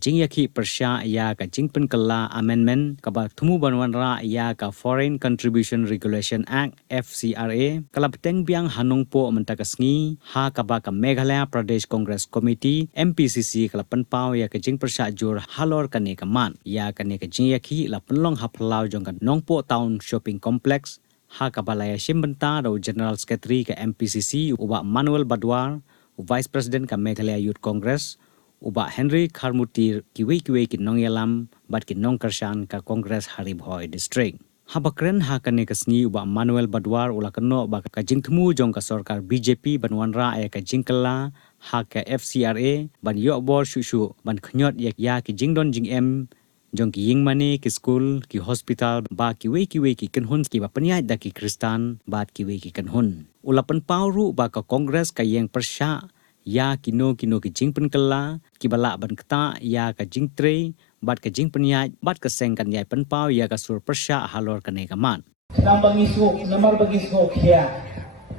jing yaki persya ya ka jing penkela amendment ka ba thumu banwanra ya ka Foreign Contribution Regulation Act FCRA kala beteng biang hanung po mentakasngi ha ka ba ka Meghalaya Pradesh Congress Committee MPCC kala penpau ya ka jing persya jur halor kane ka man ya kane ka jing yaki la penlong haplau jong ka nongpo town shopping complex ha ka balaya shimbenta do General Secretary ka MPCC uba Manuel Badwar Vice President ka Meghalaya Youth Congress uba Henry Kharmutir kiwi kinong yalam bat kinong karshan ka Congress Haribhoi District. Habakren hakane kasni uba Manuel Badwar ula keno ba ka jingtemu jong ka sorkar BJP banwanra ay ka jingkala ha ka FCRA ban yobor shushu ban khnyot yak ya ki jingdon jing em jong ki yingmani ki school ki hospital ba kiwi ki kenhun ki ba penyai da ki Kristan bat kiwi ki kenhun. Ula penpauru ba ka Congress ka yang persya ya kino ki jing penkela ki bala ban kta ya ka jing tre bat ka jing penyai bat ka seng kan yai penpau ya ka sur persya halor kane kaman nambang isu namar bagi isu kya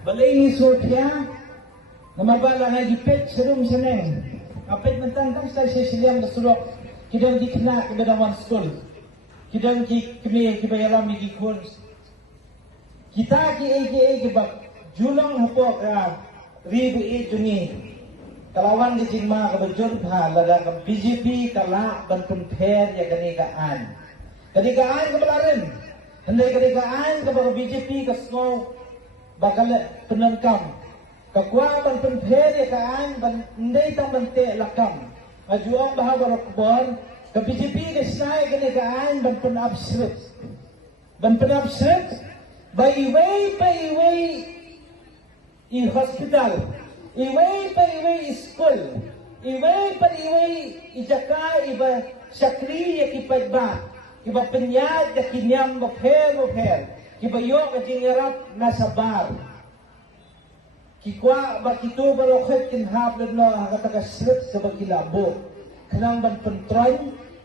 balai isu kya namar bala na dipet serum seneng apet mentang kan sa sesiam surok kidang dikna ke dalam school kidang ki kene ki bayalam di course kita ki bab julong hapok ribu jungi kalawan di jingma ka bajun pa lada ka BJP kala ban compare ya kanikaan ka balarin handai kanikaan ka BJP ka snow bakal penangkam ka kwa ban compare ya kaan ban ndai tang ban te lakam majuang bahawa rakbon ka BJP ka snai kanikaan ban penabsrit by way in hospital iway school iway ijaka iba sakri ya kipadba iba penyad ya kinyam mopher iba yo ka jingarap na sabar kikwa ba kito barokhet kinhap no hagataga slip sa bakilabo kanang ban pentroy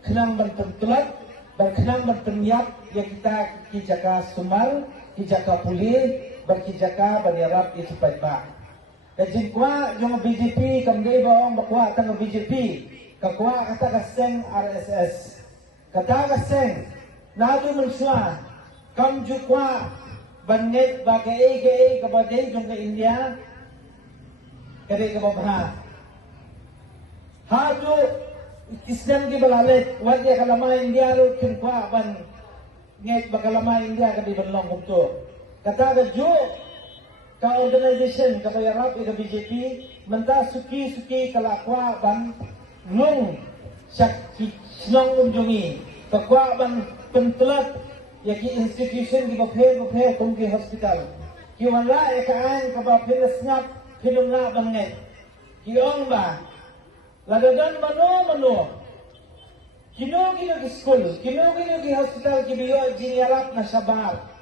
kanang ban pentlat ban kanang ban penyap ya kita kijaka sumal kijaka puli berkijaka banyarap isupadba kajin kwa yung BJP kamgay baong bakwa tang BJP kakwa kata kaseng RSS kata kaseng nado manswa kamju kwa banget bagay kabaday yung ka India kare kababha hado Islam ki balalet wadi kalama India ro kinkwa ban nget bakalama India kadi banlong kumto kata jo ka organization ka bayarap ida BJP menta suki kalakwa ban nung sakki snong unjungi kakwa ban pentlat yaki institution ki baphe tungki hospital ki wala ekaan ka ba pinasngap pinumna banget ki ong ba ladadan mano kino ki school kino ki hospital ki biyo jingarap na sabar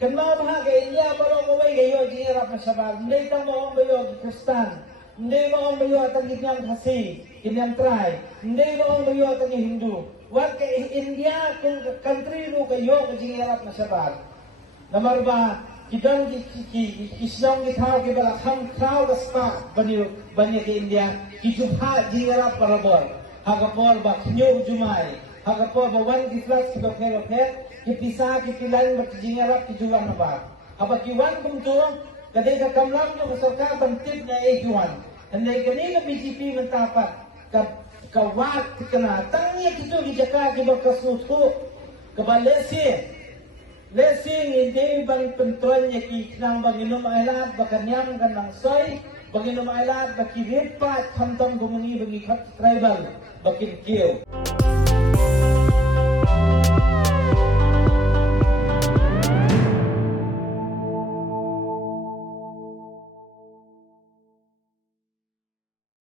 kenal maha ke India baru mawai gayo jingarap na sabar hindi tang maong bayo ki Kristan hindi maong bayo atang kinyang hasi kinyang try hindi maong bayo atang Hindu wag ke India kung country ro kayo ka jingarap na sabar namar ba kidang kisnong gitaw ke balakhang kraw kaspa banyo ke India kijubha jingarap parabor hagapor ba kinyo jumay hagapor ba wan giflas ki bapher kipisa kipilan berjingarap kijuan apa apa kiwan kumtu kadai ka kamlang jo sarkar bantip na ejuan andai kanina BJP mentapat ka wat kana tangnya kitu di jaka ki bakasutu ka balesi hindi ban pentuannya ki nang baginom ailat bakanyam kanang soy baginom ailat bakirip pat kamtam gumuni bagi tribal bakin kiyo